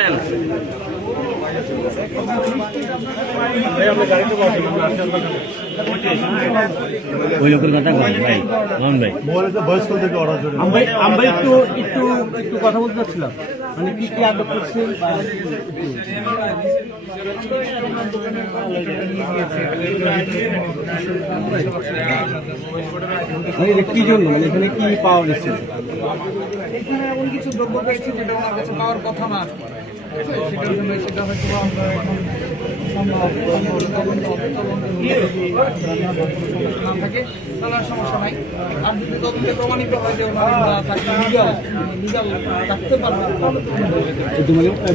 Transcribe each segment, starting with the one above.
দেন ওই লোকের কথা বলেন ভাই মোহন ভাই আমরা একটু একটু একটু কথা বলতে চাচ্ছিলাম মানে কি কি আদব করছেন মানে কি জন্য মানে এখানে কি পাওয়া গেছে? এখানে এমন কিছু দ্রব্য পেয়েছি যেটা ওনার কাছে পাওয়ার কথা না, সেটার জন্য সেটা হয়তো আমরা এখন না থাকে তাহলে আর সমস্যা নাই। আর যদি তদন্তে প্রমাণিত হয় যে ওনারা তাকে লিগাল রাখতে পারবে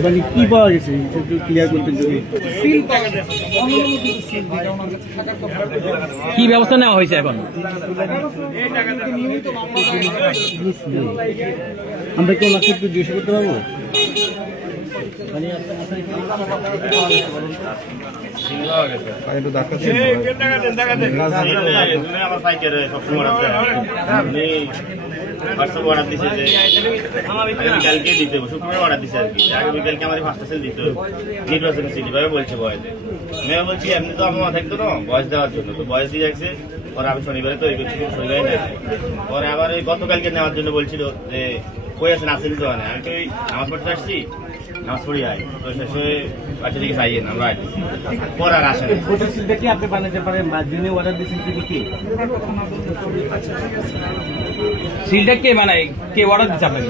মানে কি পাওয়া গেছে ক্লিয়ার করতে যদি সিল পাওয়া গেছে, অনুমোদিত সিল যেটা ওনার কাছে থাকার কথা। কি ব্যবস্থা নেওয়া হয়েছে এখন? নিয়মিত মামলা আমরা কি ওনাকে একটু জিজ্ঞেস করতে পারবো? কালকে দিতে হবে, শুক্রবার অর্ডার দিচ্ছে আর কি। আগে বিকালকে আমাদের ফার্স্ট সেল দিতে হবে নির্বাচনের সিটি ভাবে বলছে বয়সে। মেয়ে বলছি এমনি তো আমার থাকতো না বয়স দেওয়ার জন্য, তো বয়স দিয়ে যাচ্ছে। পরে আমি শনিবারে তৈরি করছি, শনিবারে নেই। পরে আবার ওই গতকালকে নেওয়ার জন্য বলছিল যে কই আছেন, আসেন তো না। আমি তো ওই নামাজ পড়তে আসছি, নামাজ পড়ি আয় তো শেষ হয়ে বাচ্চা দিকে চাইয়ে না আমরা আসছি। পরে আর আসেন ভোটার সিলটা কি আপনি বানাতে পারেন বা যিনি অর্ডার দিয়েছেন তিনি কি? সিলটা কে বানায়, কে অর্ডার দিচ্ছে আপনাকে?